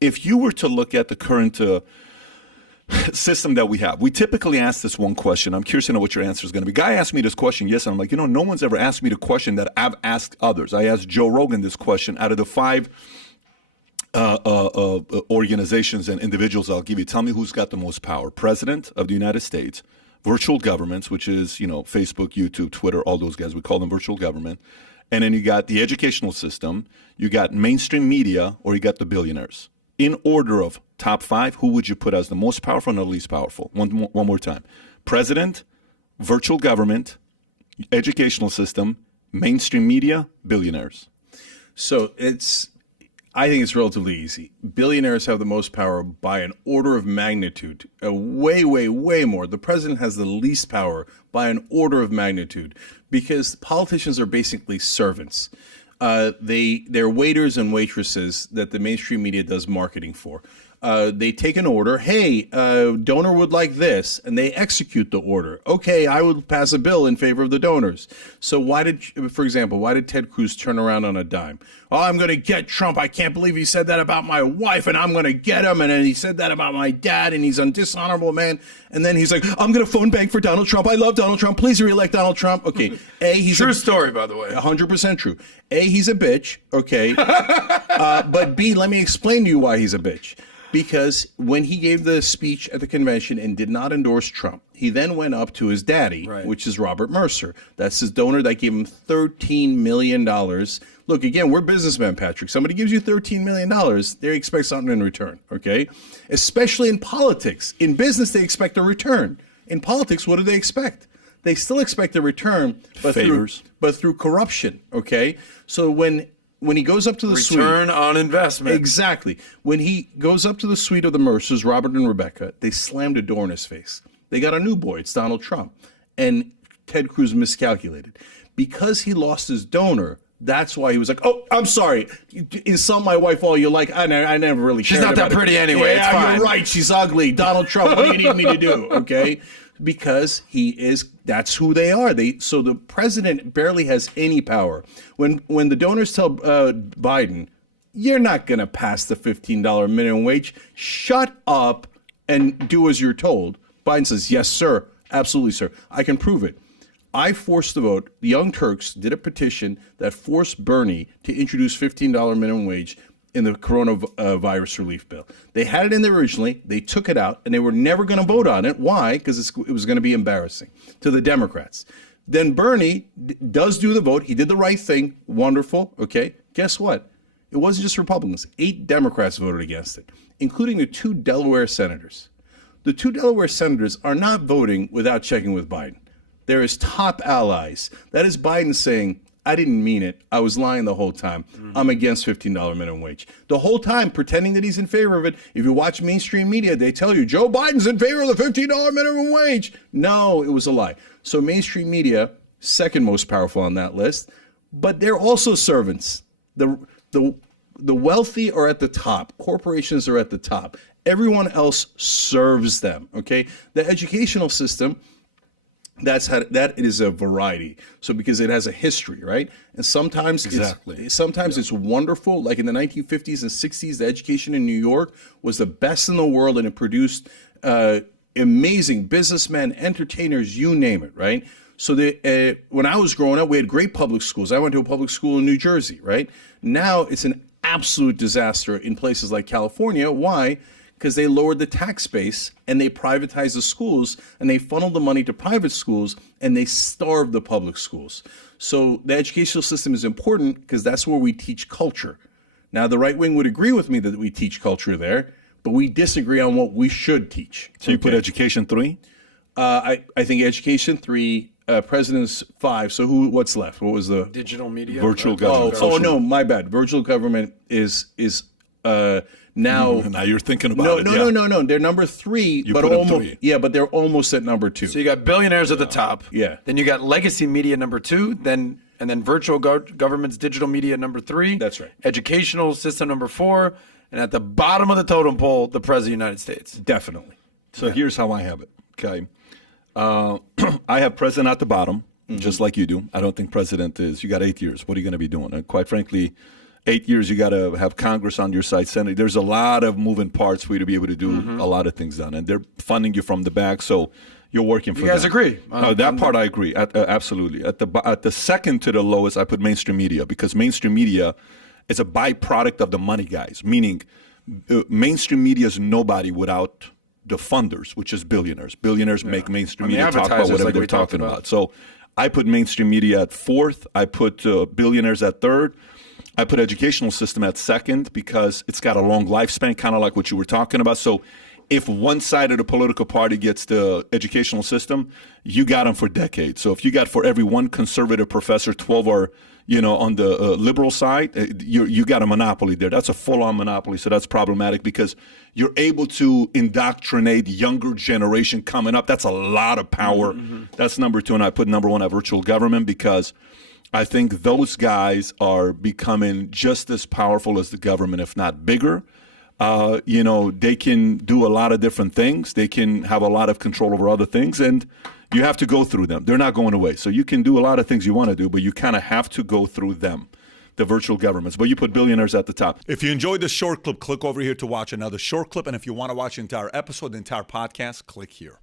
if you were to look at the current system that we have, we typically ask this one question. I'm curious to know what your answer is going to be. Guy asked me this question yesterday. I'm like, no one's ever asked me the question that I've asked others. I asked Joe Rogan this question. Out of the 5 organizations and individuals I'll give you, tell me who's got the most power. President of the United States, virtual governments, which is, Facebook, YouTube, Twitter, all those guys. We call them virtual government. And then you got the educational system, you got mainstream media, or you got the billionaires. In order of top 5, who would you put as the most powerful and the least powerful? One more time. President, virtual government, educational system, mainstream media, billionaires. So I think it's relatively easy. Billionaires have the most power by an order of magnitude, way, way, way more. The president has the least power by an order of magnitude because politicians are basically servants. They're waiters and waitresses that the mainstream media does marketing for. They take an order. Hey, donor would like this, and they execute the order. Okay, I would pass a bill in favor of the donors. So for example, why did Ted Cruz turn around on a dime? Oh, I'm going to get Trump. I can't believe he said that about my wife, and I'm going to get him. And then he said that about my dad, and he's a dishonorable man. And then he's like, I'm going to phone bank for Donald Trump. I love Donald Trump. Please reelect Donald Trump. Okay, he's true story, by the way. 100% true. He's a bitch. Okay, but B, let me explain to you why he's a bitch. Because when he gave the speech at the convention and did not endorse Trump, he then went up to his daddy, right, which is Robert Mercer. That's his donor that gave him $13 million. Look, again, we're businessmen, Patrick. Somebody gives you $13 million, they expect something in return, okay? Especially in politics. In business, they expect a return. In politics, what do they expect? They still expect a return, but through corruption, okay? So when he goes up to the suite... Return on investment. Exactly. When he goes up to the suite of the Mercers, Robert and Rebecca, they slammed a door in his face. They got a new boy. It's Donald Trump. And Ted Cruz miscalculated. Because he lost his donor, that's why he was like, oh, I'm sorry. Insult my wife all you like. I never really cared about it. She's not that pretty anyway. Yeah, it's fine. You're right. She's ugly. Donald Trump, what do you need me to do? Okay? Because that's who they are. So the president barely has any power. When the donors tell Biden, you're not going to pass the $15 minimum wage, shut up and do as you're told. Biden says, yes, sir. Absolutely, sir. I can prove it. I forced the vote. The Young Turks did a petition that forced Bernie to introduce $15 minimum wage in the coronavirus relief bill. They had it in there originally. They took it out, and they were never going to vote on it. Why? Because it was going to be embarrassing to the Democrats. Then Bernie does do the vote. He did the right thing. Wonderful. Okay. Guess what? It wasn't just Republicans. 8 Democrats voted against it, including the 2 Delaware senators. The 2 Delaware senators are not voting without checking with Biden. They're his top allies. That is Biden saying, I didn't mean it. I was lying the whole time. I'm against $15 minimum wage. The whole time pretending that he's in favor of it. If you watch mainstream media, they tell you Joe Biden's in favor of the $15 minimum wage. No, it was a lie. So mainstream media, second most powerful on that list, but they're also servants. The wealthy are at the top. Corporations are at the top. Everyone else serves them, okay? The educational system, that is a variety. So because it has a history, right? And sometimes it's wonderful. Like in the 1950s and 60s, the education in New York was the best in the world, and it produced amazing businessmen, entertainers, you name it, right? So when I was growing up, we had great public schools. I went to a public school in New Jersey, right? Now it's an absolute disaster in places like California. Why? Because they lowered the tax base and they privatized the schools and they funneled the money to private schools and they starved the public schools. So the educational system is important because that's where we teach culture. Now, the right wing would agree with me that we teach culture there, but we disagree on what we should teach. So you put education 3? I think education 3, president's 5. So what's left? What was the digital media? Virtual government. Oh no, my bad. Virtual government is now you're thinking about it. No. They're number 3, but almost 3. Yeah, but they're almost at number 2. So you got billionaires at the top. Yeah. Then you got legacy media number 2. And then virtual government's digital media number 3. That's right. Educational system number 4, and at the bottom of the totem pole, the president of the United States. Definitely. So here's how I have it. Okay. I have president at the bottom, just like you do. I don't think president is. You got 8 years. What are you going to be doing? And quite frankly, 8 years, you got to have Congress on your side, Senate. There's a lot of moving parts for you to be able to do a lot of things done, and they're funding you from the back, so you're working for You guys them. agree? That part I agree, absolutely. At the second to the lowest, I put mainstream media, because mainstream media is a byproduct of the money guys, meaning mainstream media is nobody without the funders, which is billionaires. Billionaires make mainstream media talk about advertisers, whatever like they're we talked talking about. about. So I put mainstream media at fourth. I put billionaires at third. I put educational system at second because it's got a long lifespan, kind of like what you were talking about. So if one side of the political party gets the educational system, you got them for decades. So if you got for every one conservative professor, 12 are, on the liberal side, you got a monopoly there. That's a full-on monopoly. So that's problematic because you're able to indoctrinate younger generation coming up. That's a lot of power. That's number two. And I put number one at virtual government because I think those guys are becoming just as powerful as the government, if not bigger. They can do a lot of different things. They can have a lot of control over other things, and you have to go through them. They're not going away. So you can do a lot of things you want to do, but you kind of have to go through them, the virtual governments. But you put billionaires at the top. If you enjoyed this short clip, click over here to watch another short clip. And if you want to watch the entire episode, the entire podcast, click here.